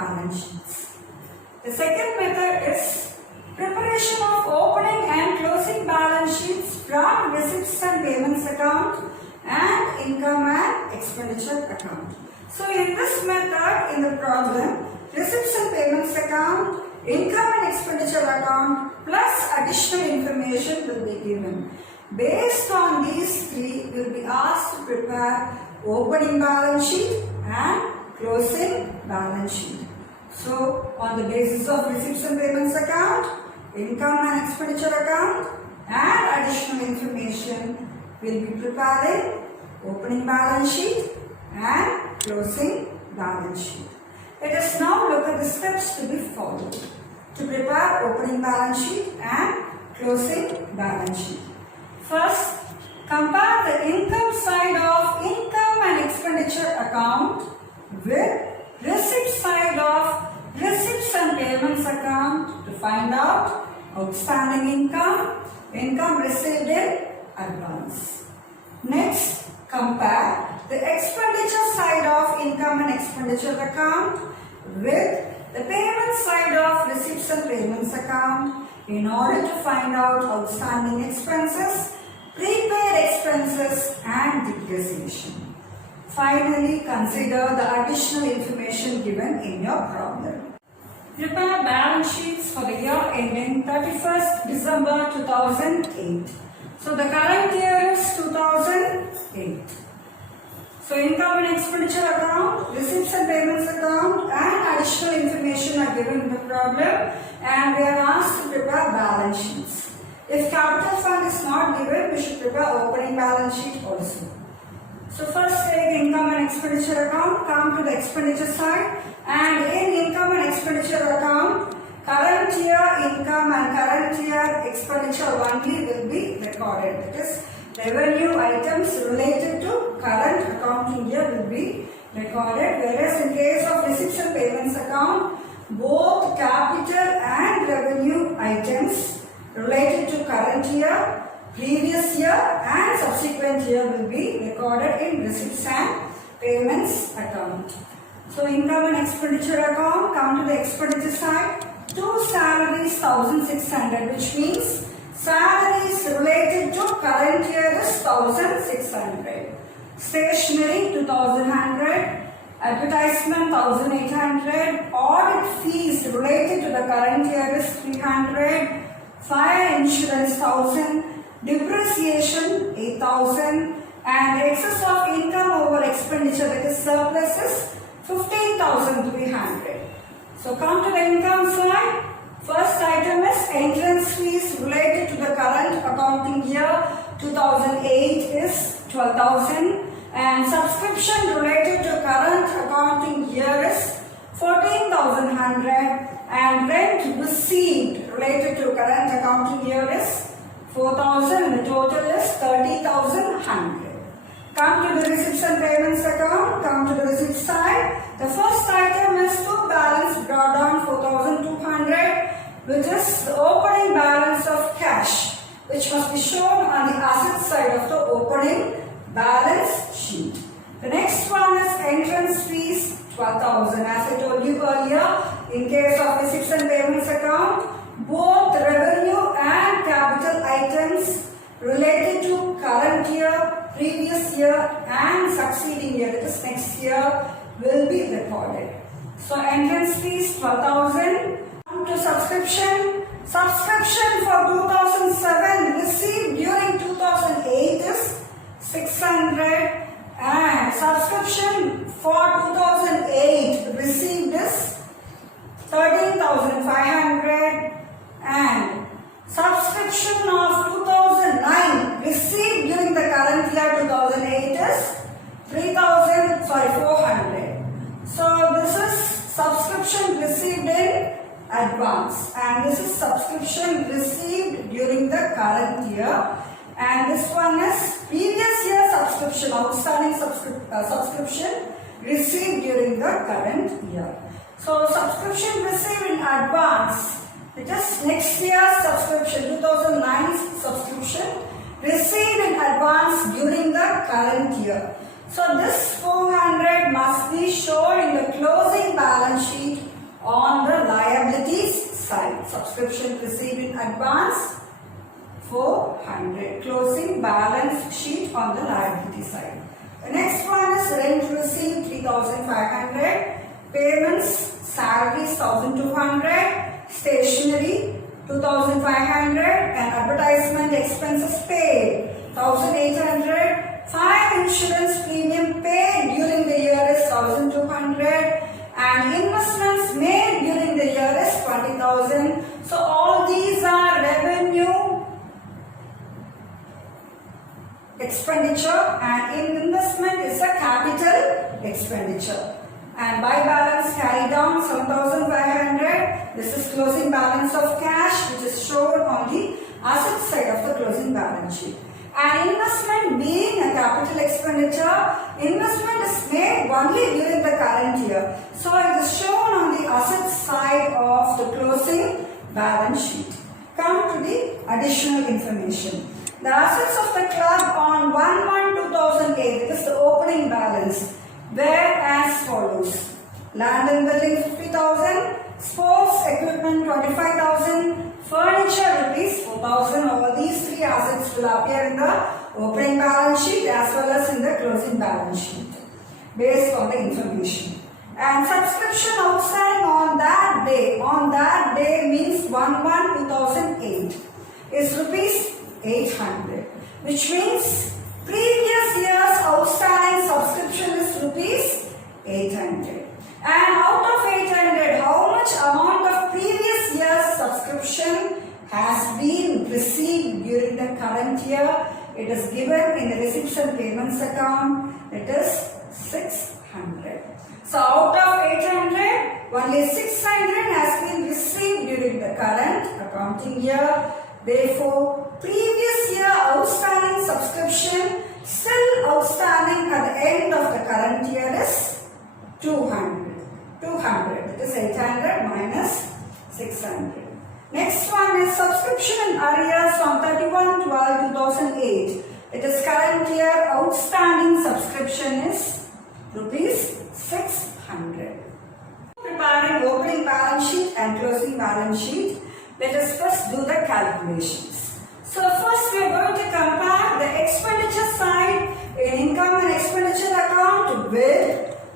balance sheets. The second method is preparation of opening and closing balance sheets from receipts and payments account and income and expenditure account. So in this method, in the problem, receipts and payments account, income and expenditure account plus additional information will be given. Based on these three, we will be asked to prepare opening balance sheet and closing balance sheet. So on the basis of receipts and payments account, income and expenditure account and additional information, we will be preparing opening balance sheet and closing balance sheet. Let us now look at the steps to be followed to prepare opening balance sheet and closing balance sheet. First, compare the income side of income and expenditure account with receipt side of receipts and payments account to find out outstanding income, income received in advance. Next, compare the expenditure side of income and expenditure account with the payment side of receipts and payments account in order to find out outstanding expenses, prepaid expenses and depreciation. Finally, consider the additional information given in your problem. Prepare balance sheets for the year ending 31st December 2008. So the current year is 2008. So income and expenditure account, receipts and payments account and additional information are given in the problem and we are asked to prepare balance sheets. If capital fund is not given, we should prepare opening balance sheet also. So first take income and expenditure account, come to the expenditure side and in income and expenditure account, current year income and current year expenditure only will be recorded. That is, revenue items related to current accounting year will be recorded, whereas in case of receipts and payments account, both capital and revenue items related to current year, previous year and subsequent year will be recorded in receipts and payments account. So income and expenditure account, come to the expenditure side, two salaries 1600, which means salaries related to current year is 1600, stationery 2100, advertisement 1800, audit fees related to the current year is 300, fire insurance 1000, depreciation 8000 and excess of income over expenditure, that is surplus, is 15,300. So come to the income side. First item is entrance fees related to the current accounting year 2008 is 12,000 and subscription related to current accounting year is 14,100 and rent received related to current accounting year is 4,000 and the total is 30,100. Come to the receipts and payments account, come to the receipt side. The first item is to balance brought down 4,200, which is the opening balance of cash, which must be shown on the asset side of the opening balance sheet. The next one is entrance fees 12,000. As I told you earlier, in case of receipts and payments account, both revenue and capital items related to current year, previous year and succeeding year, that is next year, will be recorded. So entrance fees 12,000. Come to subscription. Subscription for 2007 received during 2008 is 600 and subscription for 2008 received is 13,500 and subscription of 2009 received during the current year 2008 is 400. So this is subscription received in advance and this is subscription received during the current year and this one is previous year subscription, outstanding subscription received during the current year. So subscription received in advance, it is next year's subscription, 2009's subscription received in advance during the current year. So this 400 must be shown in the closing balance sheet 100. Closing balance sheet on the liability side. The next one is rent received 3,500. Payments, salaries 1,200. Stationery 2,500. And advertisement expenses paid 1,800. Fire insurance premium paid during the year is 1,200. And investments made during the year is 20,000. So all these are revenue expenditure, and investment is a capital expenditure. And by balance carried down 7,500. This is closing balance of cash, which is shown on the asset side of the closing balance sheet. And investment being a capital expenditure, investment is made only during the current year. So it is shown on the asset side of the closing balance sheet. Come to the additional information. The assets of the club on 1/1/2008, it is the opening balance, were as follows. Land and building 50,000, sports equipment 25,000, furniture rupees 4,000. All these three assets will appear in the opening balance sheet as well as in the closing balance sheet based on the information. And subscription outstanding on that day means 1/1/2008 is rupees 800, which means previous year's outstanding subscription is rupees 800. And out of 800, how much amount of previous year's subscription has been received during the current year? It is given in the receipts and payments account. It is 600. So out of 800, only 600 has been received during the current accounting year. Therefore, previous year outstanding subscription still outstanding at the end of the current year is 200. That is 800 minus 600. Next one is subscription in arrears from 31/12/2008. It is current year outstanding subscription is rupees 600. Preparing opening balance sheet and closing balance sheet. Let us first do the calculations. So first we are going to compare the expenditure side in income and expenditure account with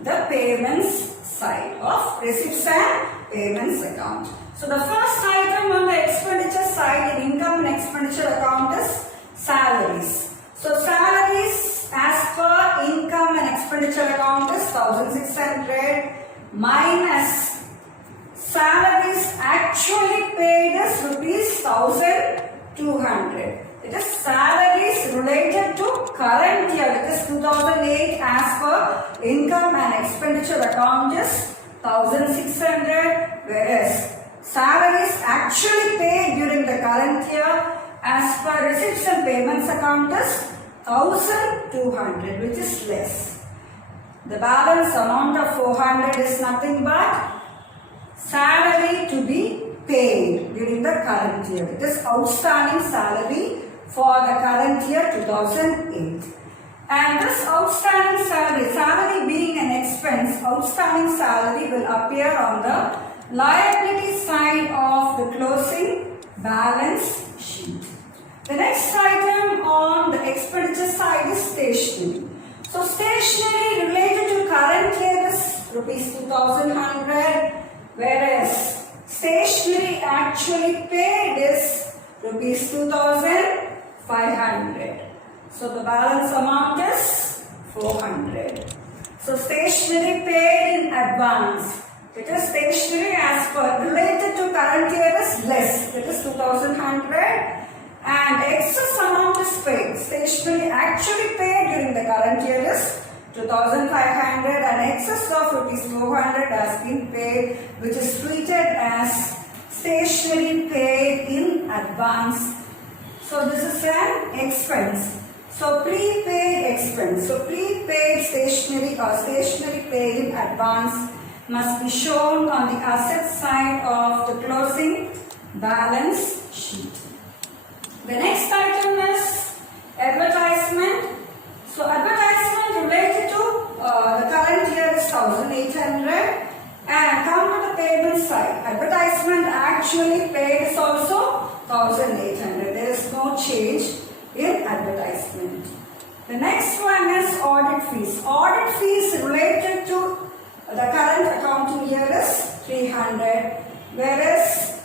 the payments side of receipts and payments account. So the first item on the expenditure side in income and expenditure account is salaries. So salaries as per income and expenditure account is 1,600 minus salaries actually paid is rupees 1,200. It is salaries related to current year. It is 2008 as per income and expenditure account is 1,600, whereas salaries actually paid during the current year as per receipts and payments account is 1,200, which is less. The balance amount of 400 is nothing but salary to be paid during the current year. It is outstanding salary for the current year 2008. And this outstanding salary being an expense, outstanding salary will appear on the liability side of the closing balance sheet. The next item on the expenditure side is stationery. So stationery related to current year is rupees 2,100, whereas stationery actually paid is rupees 2,500. So the balance amount is 400. So stationery paid in advance. It is stationery as per related to current year is less. It is 2,100. And excess amount is paid. Stationery actually paid during the current year is 2,500 and excess of rupees 400 has been paid, which is treated as stationery paid in advance. So this is an expense. So prepaid expense. So prepaid stationery or stationery paid in advance must be shown on the asset side of the closing balance sheet. The next item is advertisement. So advertisement related to the current year is 1,800, and come to the payment side. Advertisement actually paid is also 1,800. There is no change. in advertisement. The next one is audit fees. Audit fees related to the current accounting year is 300, whereas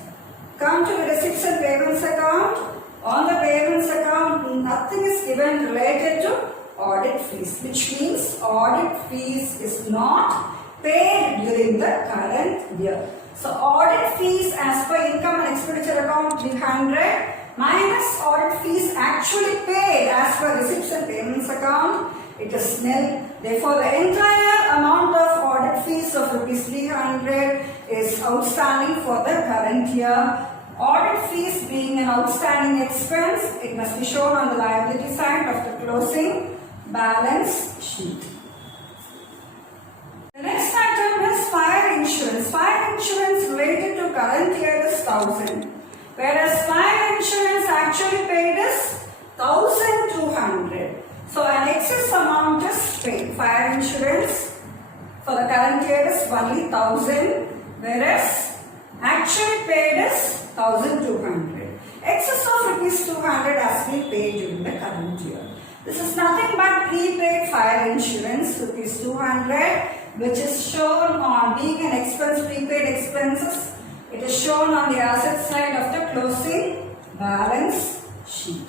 come to the receipts and payments account. On the payments account, nothing is given related to audit fees, which means audit fees is not paid during the current year. So audit fees as per income and expenditure account 300 minus audit fees actually paid as per receipts and payments account, it is nil. Therefore, the entire amount of audit fees of rupees 300 is outstanding for the current year. Audit fees being an outstanding expense, it must be shown on the liability side of the closing balance sheet. The next item is fire insurance. Fire insurance related to current year is 1000, whereas fire insurance actually paid is 1200. So an excess amount is paid. Fire insurance for the current year is only 1000, whereas actually paid is 1200. Excess of rupees 200 has been paid during the current year. This is nothing but prepaid fire insurance, rupees 200, which is shown on being an expense, prepaid expenses. It is shown on the asset side of the closing balance sheet.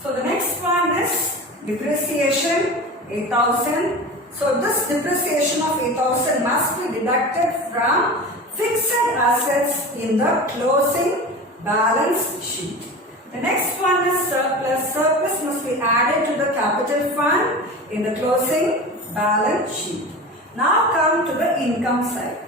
So the next one is depreciation 8000. So this depreciation of 8000 must be deducted from fixed assets in the closing balance sheet. The next one is surplus. Surplus must be added to the capital fund in the closing balance sheet. Now come to the income side.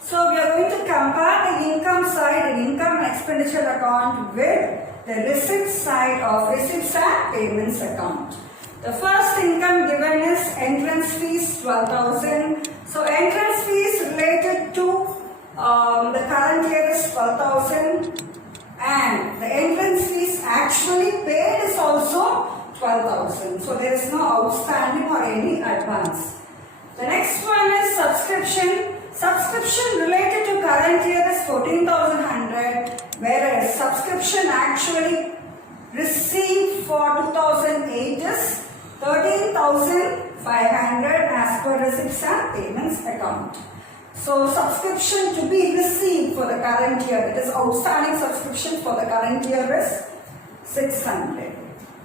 So we are going to compare the income side and income and expenditure account with the receipts side of receipts and payments account. The first income given is entrance fees 12,000. So entrance fees related to the current year is 12,000, and the entrance fees actually paid is also 12,000. So there is no outstanding or any advance. The next one is subscription. Subscription related to current year is 14,100, whereas subscription actually received for 2008 is 13,500 as per receipts and payments account. So subscription to be received for the current year, it is outstanding subscription for the current year is 600.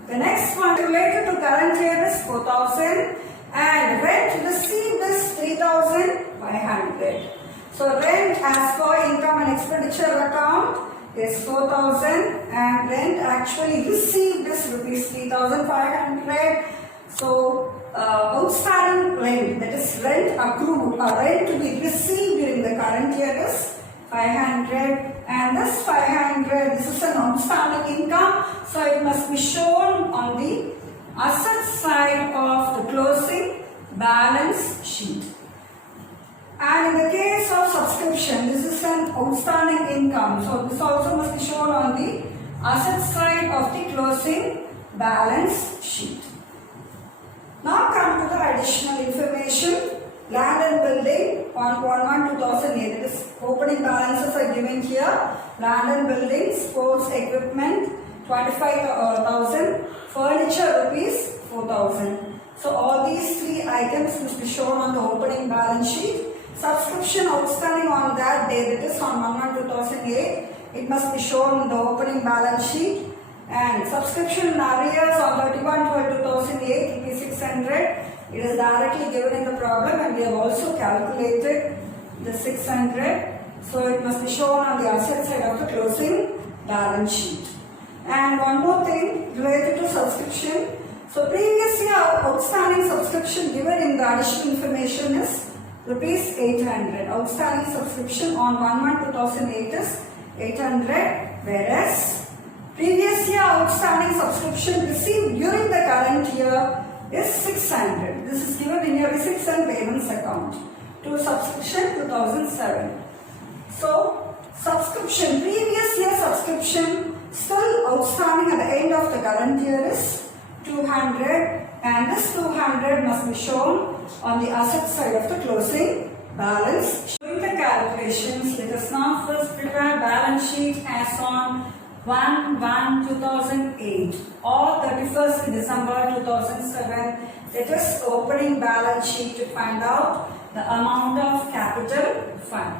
The next one related to current year is 4,000 and rent received is 3,500. So rent as per income and expenditure account is 4,000 and rent actually received is rupees 3,500. So outstanding rent, that is rent accrued or rent to be received during the current year is 500, and this 500, this is an outstanding income, so it must be shown on the asset side of the closing balance sheet. And in the case of subscription, this is an outstanding income, so this also must be shown on the asset side of the closing balance sheet. Now come to the additional information. Land and building on 1/1/2008. It is opening balances are given here. Land and building, sports equipment 25,000, furniture rupees 4,000. So all these three items must be shown on the opening balance sheet. Subscription outstanding on that day, that is on 1/1/2008. It must be shown in the opening balance sheet. And subscription arrears on 31/12/2008 rupees 600. It is directly given in the problem, and we have also calculated the 600. So it must be shown on the asset side of the closing balance sheet. And one more thing related to subscription. So previous year outstanding subscription given in the additional information is rupees 800. Outstanding subscription on 1/1/2008 is 800, whereas previous year outstanding subscription received during the current year is 600. This is given in your receipts and payments account. To subscription 2007. So subscription, previous year subscription still outstanding at the end of the current year is 200, and this 200 must be shown on the asset side of the closing balance. Doing the calculations, let us now first prepare balance sheet as on 1/1/2008 or 31st December 2007. That is opening balance sheet to find out the amount of capital fund.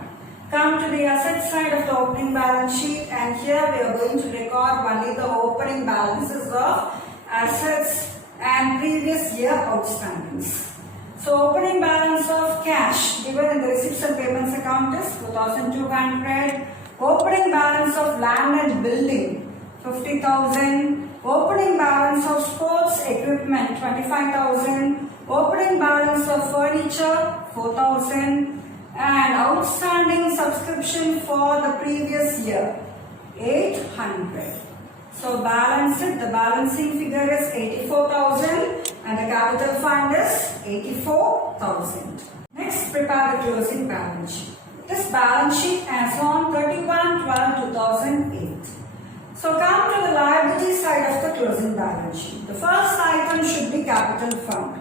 Come to the asset side of the opening balance sheet, and here we are going to record only the opening balances of assets and previous year outstandings. So opening balance of cash given in the receipts and payments account is 4,200. Opening balance of land and building 50,000. Opening balance of sports equipment 25,000. Opening balance of furniture 4,000. And outstanding subscription for the previous year 800. So balance it. The balancing figure is 84,000 and the capital fund is 84,000. Next, prepare the closing balance sheet. This balance sheet as on 31/12/2008. So come to the liability side of the closing balance sheet. The first item should be capital fund.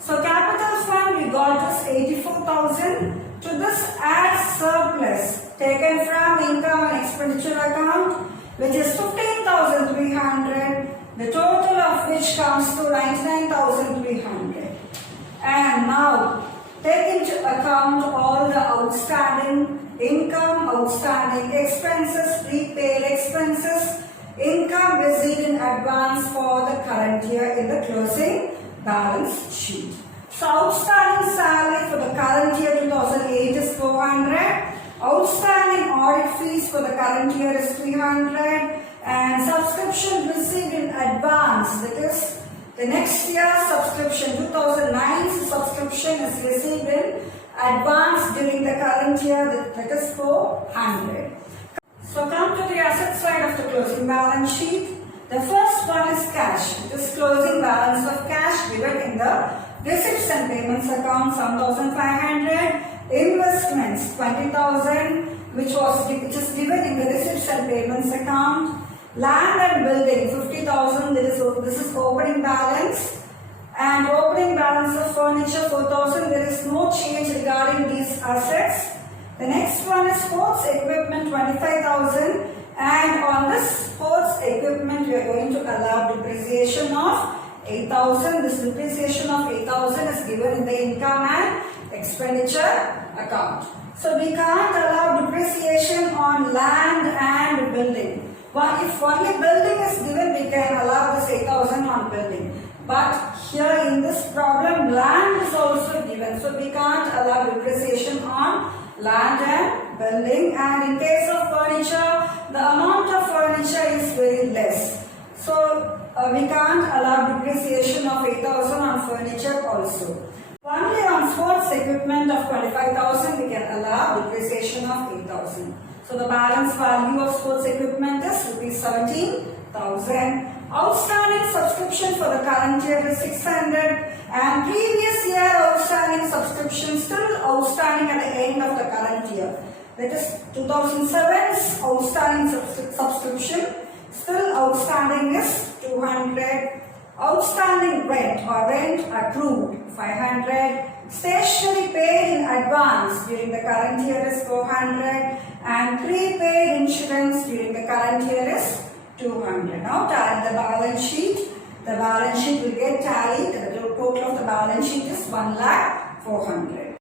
So capital fund we got is 84,000. To this add surplus taken from income and expenditure account, which is 15,300, the total of which comes to 99,300. And now take into account all the outstanding income, outstanding expenses, prepaid expenses, income received in advance for the current year in the closing balance sheet. So outstanding salary for the current year 2008 is 400. Outstanding audit fees for the current year is 300. And subscription received in advance, that is the next year's subscription, 2009's subscription is received in advance during the current year, that is 400. So come to the asset side of the closing balance sheet. The first one is cash. This closing balance of cash given in the receipts and payments account 1,500. Investments 20,000, which is given in the receipts and payments account. Land and building 50,000. This is opening balance. And opening balance of furniture 4,000. There is no change regarding these assets. The next one is sports equipment 25,000. And on this sports equipment we are going to allow depreciation of 8,000. This depreciation of 8,000 is given in the income and expenditure account. So we can't allow depreciation on land and building. If only building is given, we can allow this 8,000 on building. But here in this problem, land is also given. So we can't allow depreciation on land and building. And in case of furniture, the amount of furniture is very less. So we can't allow depreciation of 8,000 on furniture also. Only on sports equipment of 25,000 we can allow depreciation of 8,000. So the balance value of sports equipment is ₹17,000. Outstanding subscription for the current year is 600, and previous year outstanding subscription still outstanding at the end of the current year. That is 2007's outstanding subscription still outstanding is 200. Outstanding rent or rent accrued 500. Stationery paid in advance during the current year is 400, and prepaid insurance during the current year is 200. Now tally the balance sheet. The balance sheet will get tallied. The total of the balance sheet is 1,04,000.